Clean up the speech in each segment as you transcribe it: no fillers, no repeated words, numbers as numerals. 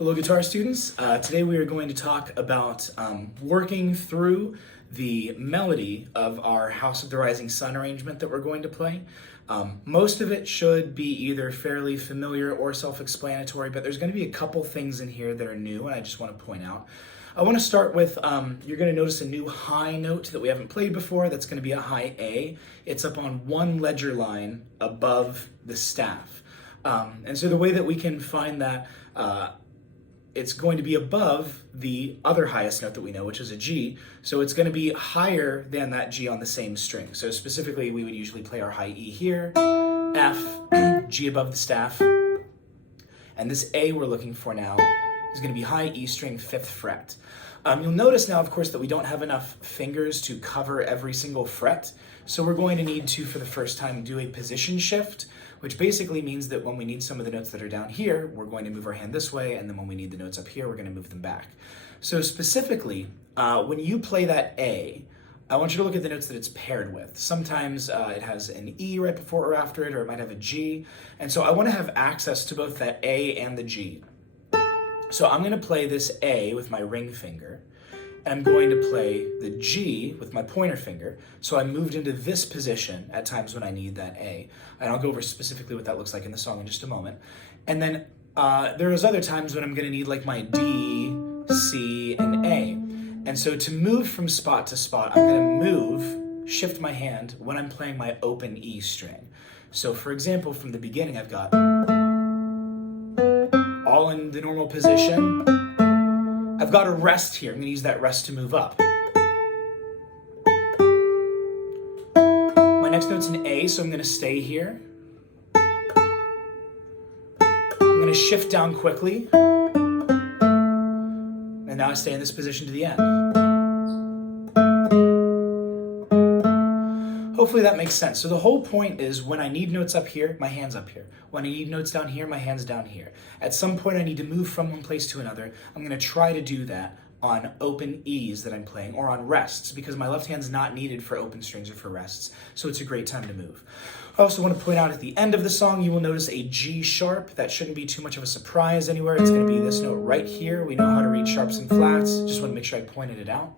Hello, guitar students. Today we are going to talk about working through the melody of our House of the Rising Sun arrangement that we're going to play. Most of it should be either fairly familiar or self-explanatory, but there's going to be a couple things in here that are new, and I just want to point out. I want to start with, you're going to notice a new high note that we haven't played before. That's going to be a high A. It's up on one ledger line above the staff. And so the way that we can find that, it's going to be above the other highest note that we know, which is a G. So it's going to be higher than that G on the same string. So specifically, we would usually play our high E here, F, G above the staff. And this A we're looking for now is going to be high E string 5th fret. You'll notice now, of course, that we don't have enough fingers to cover every single fret. So we're going to need to, for the first time, do a position shift, which basically means that when we need some of the notes that are down here, we're going to move our hand this way, and then when we need the notes up here, we're going to move them back. So specifically, when you play that A, I want you to look at the notes that it's paired with. Sometimes it has an E right before or after it, or it might have a G. And so I want to have access to both that A and the G. So I'm going to play this A with my ring finger, and I'm going to play the G with my pointer finger. So I moved into this position at times when I need that A. And I'll go over specifically what that looks like in the song in just a moment. And then there's other times when I'm going to need like my D, C, and A. And so to move from spot to spot, I'm going to shift my hand when I'm playing my open E string. So for example, from the beginning, I've got all in the normal position. I've got a rest here. I'm going to use that rest to move up. My next note's an A, so I'm going to stay here. I'm going to shift down quickly. And now I stay in this position to the end. Hopefully that makes sense. So the whole point is when I need notes up here, my hand's up here. When I need notes down here, my hand's down here. At some point I need to move from one place to another. I'm going to try to do that on open E's that I'm playing, or on rests, because my left hand's not needed for open strings or for rests. So it's a great time to move. I also want to point out at the end of the song, you will notice a G sharp. That shouldn't be too much of a surprise anywhere. It's going to be this note right here. We know how to read sharps and flats. Just want to make sure I pointed it out.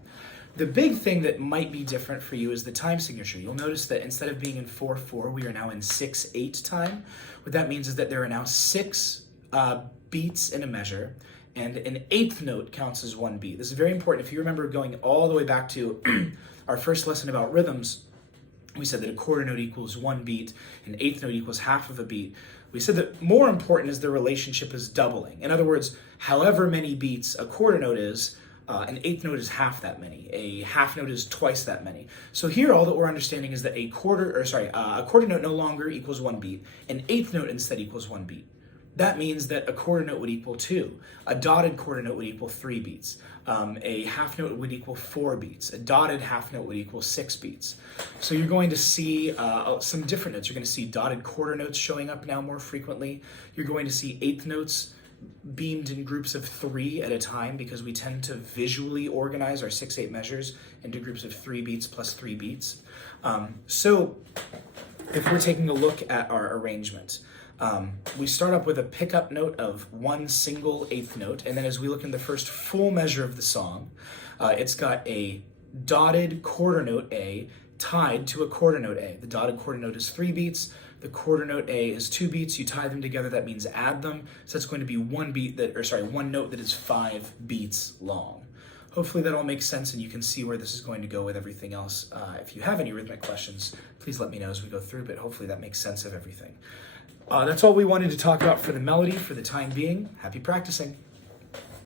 The big thing that might be different for you is the time signature. You'll notice that instead of being in 4/4, we are now in 6/8 time. What that means is that there are now 6 beats in a measure, and an 8th note counts as 1 beat. This is very important. If you remember going all the way back to our first lesson about rhythms, we said that a quarter note equals 1 beat, an 8th note equals half of a beat. We said that more important is the relationship is doubling. In other words, however many beats a quarter note is, an 8th note is half that many. A half note is twice that many. So here, all that we're understanding is that a quarter note no longer equals 1 beat. An 8th note instead equals 1 beat. That means that a quarter note would equal 2. A dotted quarter note would equal 3 beats. A half note would equal 4 beats. A dotted half note would equal 6 beats. So you're going to see some different notes. You're going to see dotted quarter notes showing up now more frequently. You're going to see 8th notes beamed in groups of 3 at a time, because we tend to visually organize our 6/8 measures into groups of 3 beats plus 3 beats. So if we're taking a look at our arrangement, we start up with a pickup note of 1 single 8th note, and then as we look in the first full measure of the song, it's got a dotted quarter note A tied to a quarter note A. The dotted quarter note is 3 beats. The quarter note A is 2 beats. You tie them together, that means add them. So that's going to be 1 note that is 5 beats long. Hopefully that all makes sense and you can see where this is going to go with everything else. If you have any rhythmic questions, please let me know as we go through, but hopefully that makes sense of everything. That's all we wanted to talk about for the melody for the time being. Happy practicing.